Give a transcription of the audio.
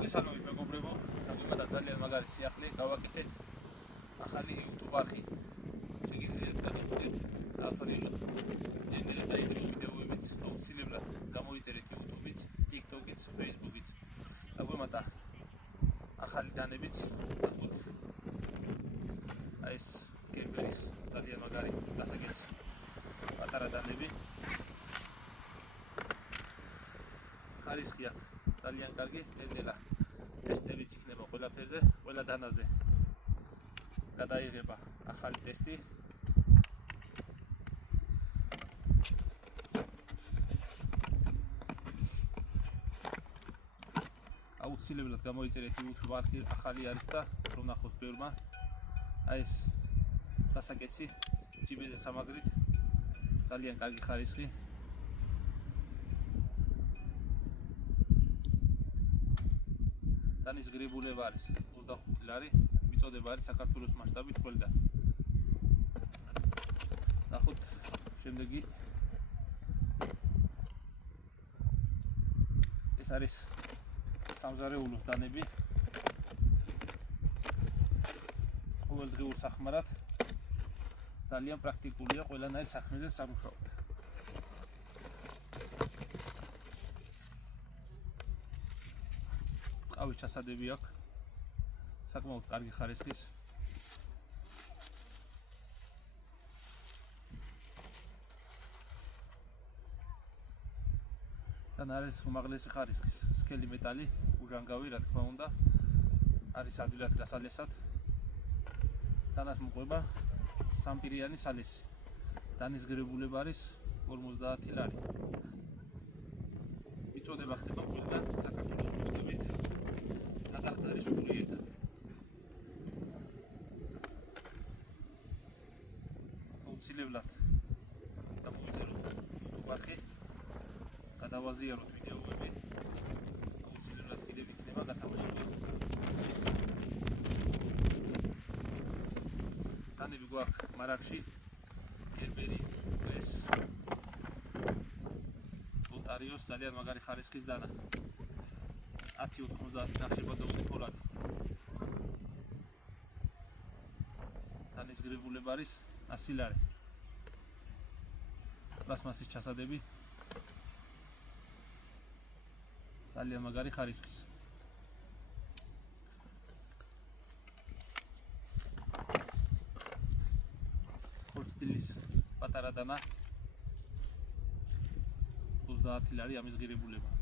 მოგესალმებით მეგობრებო, გამიგდა ძალიან მაგარი სიახლე გავაკეთეთ ახალი YouTube არხი. შეგიძლიათ გადახვიდეთ აფრილო. ენერგია დაიდრო ვიდეოებიც აუცილებლად გამოიწერეთ YouTube-იც, TikTok-იც, Facebook-იც. დაგვემატა ახალი დანებიც, ნახოთ. აი ეს კერბერის ძალიან მაგარი დასაგეს პატარა დანები. ხარისხი აქვს ძალიან კარგი, ნელ-ნელა ტესტებიც იქნება ყველაფერზე, ყველა დანაზე. გადაიღება ახალი ტესტი. აუცილებლად გამოიწერეთ YouTube არხი, ახალი არის და რომ ნახოს ბევრმა. აი ეს დასაკეცი ჯიბეზე სამაგრით, ძალიან კარგი ხარისხი. დანის ღირებულება არის 25 ლარი, მიწოდება არის საქართველოს მასშტაბით ყველგან. ნახოთ შემდეგი. ეს არის სამზარეულოს დანები. ყოველდღიურ სახმარად ძალიან პრაქტიკულია ყველანაირ საქმეზე სამუშაოდ. ყავის ჩასადები აქვს. საკმაოდ კარგი ხარისხის. და არის უმაღლესი ხარისხის სქელი მეტალი, უჟანგავი, რა თქმა უნდა, არის ადვილად გასალესად. თანაც მოყვება სამპირიანი სალესი. დანის ღირებულება არის 50 ლარი. მიწოდება ხდება ყველგან საქართველოს მასშტაბით. გადახდარის კურიერთან. აუცილებლად გამოვიწეროთ YouTube არხი, გადავაზიაროთ ვიდეოები, აუცილებლად კიდევ იქნება გათამაშება. დანები გვაქვს მარაგში, კერბერი, ეს ონტარიოს ძალიან მაგარი ხარისხის დანა. 10-90 ნახშირბადოვანი ფოლადი. დანის ღირებულება არის 100 ლარი. პლასმასის ჩასადები. ძალიან მაგარი ხარისხის. ხორცდილის პატარა დანა 30 ლარი ამის ღირებულება.